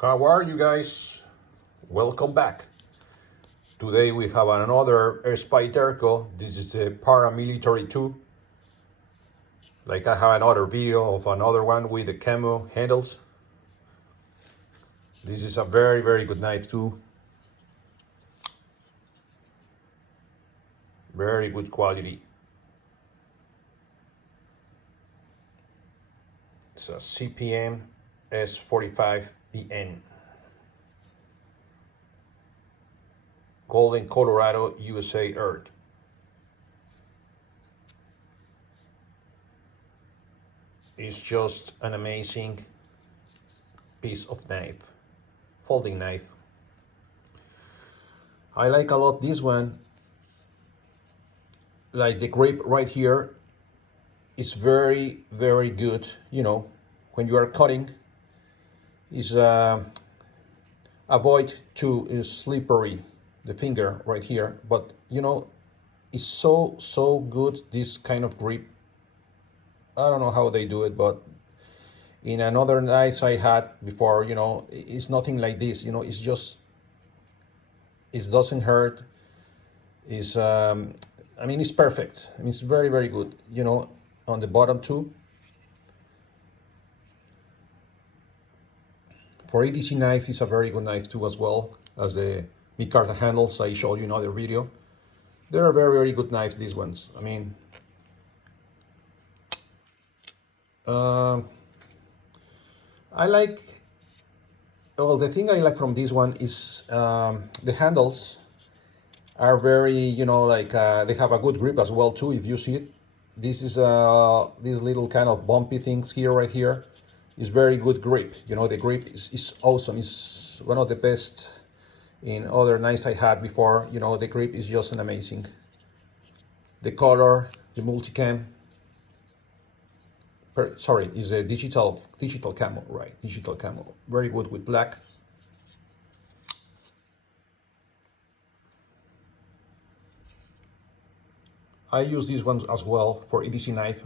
How are you guys? Welcome back. Today we have another Spyderco. This is the Paramilitary 2. Like I have another video of another one with the camo handles. This is a very good knife too. Very good quality. It's a CPM S45PN. Golden, Colorado, USA earth. It's just an amazing piece of knife, folding knife. I like a lot this one. Like the grip right here is very good. You know, when you are cutting, is avoid to slippery the finger right here, but you know, it's so good, this kind of grip. I don't know how they do it, but in another knives I had before, you know, it's nothing like this. You know, it's just, it doesn't hurt. It's I mean, it's perfect. I mean, it's very good. You know, on the bottom too. For EDC knife, it's a very good knife too, as well as the micarta handles I showed you in another video. They are very good knives, these ones. I mean, I like, well, the thing I like from this one is the handles are very, you know, like they have a good grip as well too, if you see it. This is these little kind of bumpy things here, right here, is very good grip. You know, the grip is awesome. It's one of the best in other knives I had before. You know, the grip is just an amazing. The color, the multicam, sorry, is a digital camo, right? Digital camo, very good with black. I use these ones as well for EDC knife.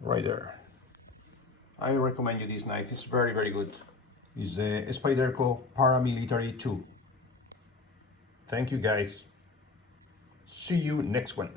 Right there. I recommend you this knife. It's very good. It's the Spyderco Paramilitary 2. Thank you guys. See you next one.